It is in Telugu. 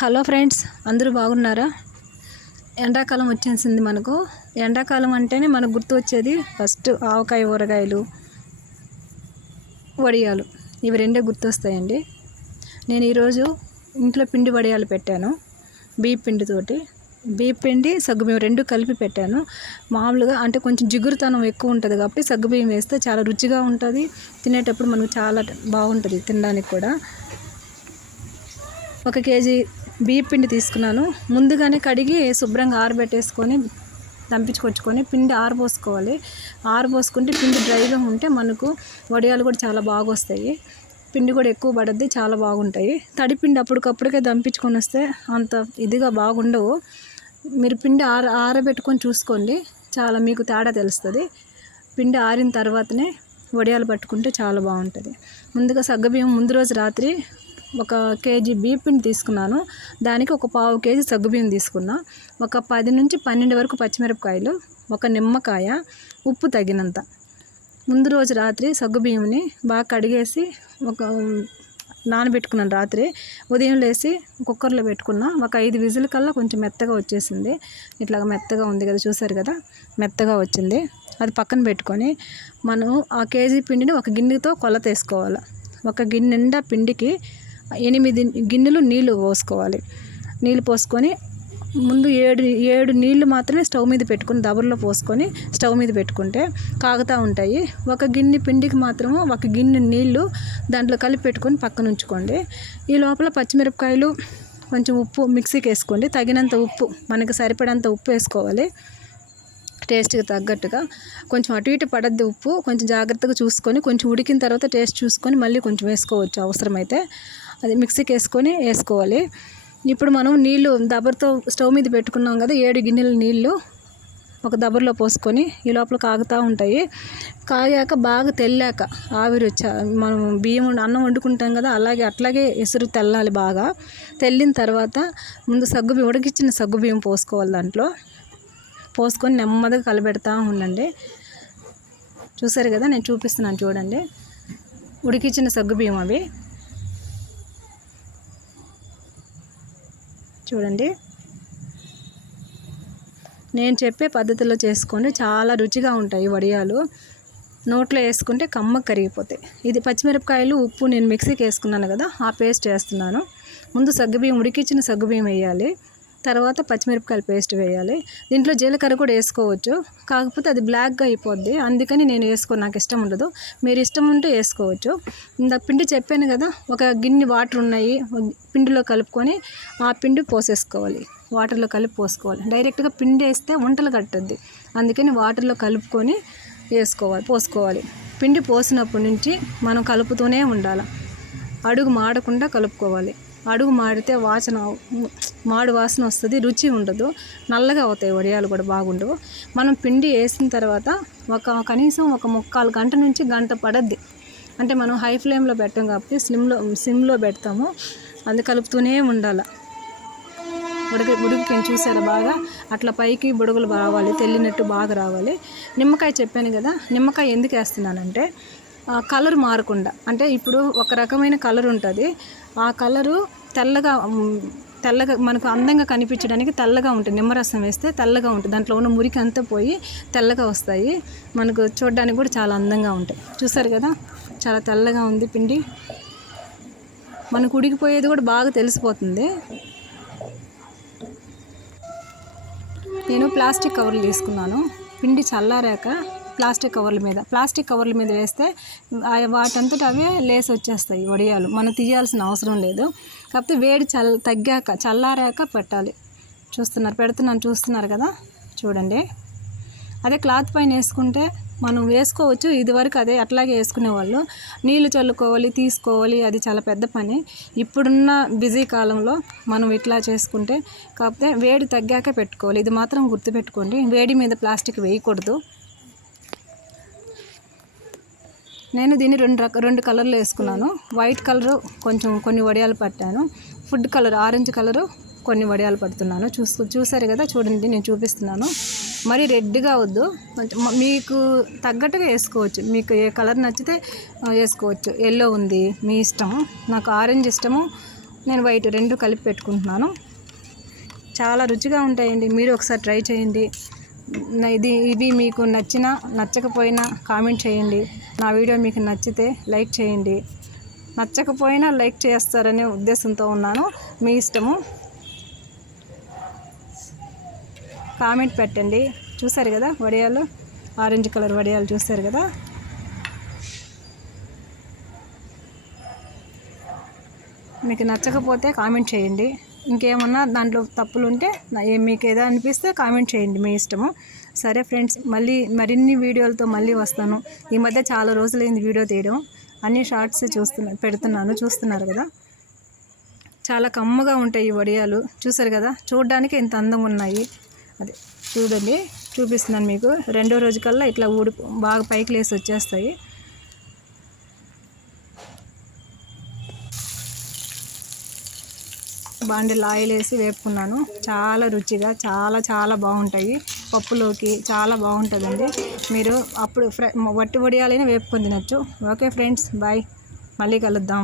హలో ఫ్రెండ్స్, అందరూ బాగున్నారా? ఎండాకాలం వచ్చేసింది. మనకు ఎండాకాలం అంటేనే మనకు గుర్తు వచ్చేది ఫస్ట్ ఆవకాయ ఊరగాయలు, వడియాలు. ఇవి రెండే గుర్తొస్తాయండి. నేను ఈరోజు ఇంట్లో పిండి వడియాలు పెట్టాను. బియ్య పిండితోటి బియ్య పిండి సగ్గుబియ్యం రెండు కలిపి పెట్టాను. మామూలుగా అంటే కొంచెం జిగురుతనం ఎక్కువ ఉంటుంది కాబట్టి సగ్గుబియ్యం వేస్తే చాలా రుచిగా ఉంటుంది. తినేటప్పుడు మనకు చాలా బాగుంటుంది తినడానికి కూడా. 1 కేజీ బియ్య పిండి తీసుకున్నాను. ముందుగానే కడిగి శుభ్రంగా ఆరబెట్టేసుకొని దంపించుకొచ్చుకొని పిండి ఆరబోసుకోవాలి. ఆరబోసుకుంటే పిండి డ్రైగా ఉంటే మనకు వడియాలు కూడా చాలా బాగా వస్తాయి. పిండి కూడా ఎక్కువ పడద్ది, చాలా బాగుంటాయి. తడిపిండి అప్పటికప్పుడుకే దంపించుకొని వస్తే అంత ఇదిగా బాగుండవు. మీరు పిండి ఆరబెట్టుకొని చూసుకోండి, చాలా మీకు తేడా తెలుస్తుంది. పిండి ఆరిన తర్వాతనే వడియాలు పట్టుకుంటే చాలా బాగుంటుంది. ముందుగా సగ్గుబియ్యం ముందు రోజు రాత్రి 1 కేజీ బియ్య పిండి తీసుకున్నాను. దానికి 1/4 కేజీ సగ్గుబియ్యం తీసుకున్నా. ఒక 10 నుంచి 12 వరకు పచ్చిమిరపకాయలు, 1 నిమ్మకాయ, ఉప్పు తగినంత. ముందు రోజు రాత్రి సగ్గుబియ్యంని బాగా కడిగేసి నానబెట్టుకున్నాను. రాత్రి ఉదయం లేసి కుక్కర్లో పెట్టుకున్నా. ఒక 5 విజిల్ కల్లా కొంచెం మెత్తగా వచ్చేసింది. ఇట్లాగ మెత్తగా ఉంది కదా, చూసారు కదా, మెత్తగా వచ్చింది. అది పక్కన పెట్టుకొని మనం ఆ కేజీ పిండిని ఒక గిన్నెతో కొలత వేసుకోవాలి. 1 గిన్నె నిండా పిండికి 8 గిన్నెలు నీళ్లు పోసుకోవాలి. నీళ్ళు పోసుకొని ముందు 7 నీళ్లు మాత్రమే స్టవ్ మీద పెట్టుకుని దబర్లో పోసుకొని స్టవ్ మీద పెట్టుకుంటే కాగుతూ ఉంటాయి. 1 గిన్నె పిండికి మాత్రము 1 గిన్నె నీళ్లు దాంట్లో కలిపి పెట్టుకొని పక్కన ఉంచుకోండి. ఈ లోపల పచ్చిమిరపకాయలు, కొంచెం ఉప్పు మిక్సీకి వేసుకోండి. తగినంత ఉప్పు, మనకి సరిపడంత ఉప్పు వేసుకోవాలి. టేస్ట్కి తగ్గట్టుగా కొంచెం అటు ఇటు పడద్ది ఉప్పు. కొంచెం జాగ్రత్తగా చూసుకొని కొంచెం ఉడికిన తర్వాత టేస్ట్ చూసుకొని మళ్ళీ కొంచెం వేసుకోవచ్చు అవసరమైతే. అది మిక్సీకి వేసుకోవాలి. ఇప్పుడు మనం నీళ్ళు దబర్తో స్టవ్ మీద పెట్టుకున్నాం కదా, 7 గిన్నెల నీళ్ళు ఒక దబర్లో పోసుకొని ఈ లోపల కాగుతూ ఉంటాయి. కాగాక బాగా తెల్లాక ఆవిరి మనం బియ్యం అన్నం వండుకుంటాం కదా, అట్లాగే ఎసురు తెల్లాలి. బాగా తెల్లిన తర్వాత ముందు ఉడికించిన సగ్గుబియ్యం పోసుకోవాలి. దాంట్లో పోసుకొని నెమ్మదిగా కలబెడతా ఉండండి. చూసారు కదా, నేను చూపిస్తున్నాను చూడండి. ఉడికించిన సగ్గుబియ్యం అవి చూడండి. నేను చెప్పే పద్ధతిలో చేసుకోండి, చాలా రుచిగా ఉంటాయి వడియాలు. నోట్లో వేసుకుంటే కమ్మ కరిగిపోతాయి. ఇది పచ్చిమిరపకాయలు, ఉప్పు నేను మిక్సీకి వేసుకున్నాను కదా, ఆ పేస్ట్ వేస్తున్నాను. ముందు సగ్గుబియ్యం, ఉడికించిన సగ్గుబియ్యం వేయాలి. తర్వాత పచ్చిమిరపకాయల పేస్ట్ వేయాలి. దీంట్లో జీలకర్ర కూడా వేసుకోవచ్చు, కాకపోతే అది బ్లాక్గా అయిపోద్ది, అందుకని నేను నాకు ఇష్టం ఉండదు. మీరు ఇష్టం ఉంటే వేసుకోవచ్చు. ఇందాక పిండి చెప్పాను కదా, 1 గిన్నె వాటర్ ఉన్నాయి, పిండిలో కలుపుకొని ఆ పిండి పోసేసుకోవాలి. వాటర్లో కలిపి పోసుకోవాలి. డైరెక్ట్గా పిండి వేస్తే వంటలు కట్టద్ది, అందుకని వాటర్లో కలుపుకొని పోసుకోవాలి. పిండి పోసినప్పటి నుంచి మనం కలుపుతూనే ఉండాలి. అడుగు మాడకుండా కలుపుకోవాలి. అడుగు మాడితే మాడు వాసన వస్తుంది, రుచి ఉండదు, నల్లగా అవుతాయి వడియాలు కూడా బాగుండవు. మనం పిండి వేసిన తర్వాత కనీసం 1/4 గంట నుంచి గంట పడద్ది. అంటే మనం హై ఫ్లేమ్లో పెట్టాం కాబట్టి సిమ్లో పెడతాము, అది కలుపుతూనే ఉండాలి. ఉడికి చూసారా, బాగా అట్లా పైకి బుడగలు రావాలి, తెల్లినట్టు బాగా రావాలి. నిమ్మకాయ చెప్పాను కదా, నిమ్మకాయ ఎందుకు వేస్తున్నానంటే కలర్ మారకుండా. అంటే ఇప్పుడు ఒక రకమైన కలర్ ఉంటుంది, ఆ కలరు తెల్లగా మనకు అందంగా కనిపించడానికి తెల్లగా ఉంటుంది. నిమ్మరసం వేస్తే తెల్లగా ఉంటుంది, దాంట్లో ఉన్న మురికి అంతా పోయి తెల్లగా వస్తాయి. మనకు చూడడానికి కూడా చాలా అందంగా ఉంటాయి. చూసారు కదా, చాలా తెల్లగా ఉంది పిండి. మనకు ఉడికిపోయేది కూడా బాగా తెలిసిపోతుంది. నేను ప్లాస్టిక్ కవర్లు తీసుకున్నాను. పిండి చల్లారాక ప్లాస్టిక్ కవర్ల మీద వేస్తే వాటంతట అవే లేసి వచ్చేస్తాయి వడియాలు. మనం తీయాల్సిన అవసరం లేదు. కాకపోతే వేడి తగ్గాక చల్లారాక పెట్టాలి. చూస్తున్నారు కదా, చూడండి. అదే క్లాత్ పైన వేసుకుంటే మనం వేసుకోవచ్చు. ఇదివరకు అట్లాగే వేసుకునేవాళ్ళు. నీళ్లు చల్లుకోవాలి, తీసుకోవాలి, అది చాలా పెద్ద పని. ఇప్పుడున్న బిజీ కాలంలో మనం ఇట్లా చేసుకుంటే, కాకపోతే వేడి తగ్గాక పెట్టుకోవాలి. ఇది మాత్రం గుర్తుపెట్టుకోండి, వేడి మీద ప్లాస్టిక్ వేయకూడదు. నేను దీన్ని 2 కలర్లు వేసుకున్నాను. వైట్ కలరు కొన్ని వడియాలు పట్టాను, ఫుడ్ కలర్ ఆరెంజ్ కలరు కొన్ని వడియాలు పడుతున్నాను. చూసారు కదా, చూడండి, నేను చూపిస్తున్నాను. మరి రెడ్గా వద్దు, మీకు తగ్గట్టుగా వేసుకోవచ్చు. మీకు ఏ కలర్ నచ్చితే వేసుకోవచ్చు. ఎల్లో ఉంది, మీ ఇష్టము. నాకు ఆరెంజ్ ఇష్టము, నేను వైట్ 2 కలిపి పెట్టుకుంటున్నాను. చాలా రుచిగా ఉంటాయండి. మీరు ఒకసారి ట్రై చేయండి. ఇవి మీకు నచ్చకపోయినా కామెంట్ చేయండి. నా వీడియో మీకు నచ్చితే లైక్ చేయండి. నచ్చకపోయినా లైక్ చేస్తారనే ఉద్దేశంతో ఉన్నాను. మీ ఇష్టము. కామెంట్ పెట్టండి. చూసారు కదా వడియాలు, ఆరెంజ్ కలర్ వడియాలు చూసారు కదా. మీకు నచ్చకపోతే కామెంట్ చేయండి. ఇంకేమన్నా దాంట్లో తప్పులు ఉంటే మీకు ఏదో అనిపిస్తే కామెంట్ చేయండి, మీ ఇష్టము. సరే ఫ్రెండ్స్, మరిన్ని వీడియోలతో మళ్ళీ వస్తాను. ఈ మధ్య చాలా రోజులైంది వీడియో తీయడం. అన్ని షార్ట్స్ చూస్తున్నారు కదా. చాలా కమ్మగా ఉంటాయి ఈ వడియాలు. చూసారు కదా, చూడడానికి ఇంత అందంగా ఉన్నాయి. అదే చూడండి, చూపిస్తున్నాను మీకు. 2వ రోజు కల్లా ఇట్లా బాగా పైకి లేసి వచ్చేస్తాయి. బాండిలో ఆయిల్ వేసి వేపుకున్నాను. చాలా రుచిగా చాలా బాగుంటాయి. పప్పులోకి చాలా బాగుంటుందండి. మీరు అప్పుడు వట్టి వడియాలైనా వేపుకొని తినచ్చు. Okay friends, bye. మళ్ళీ కలుద్దాం.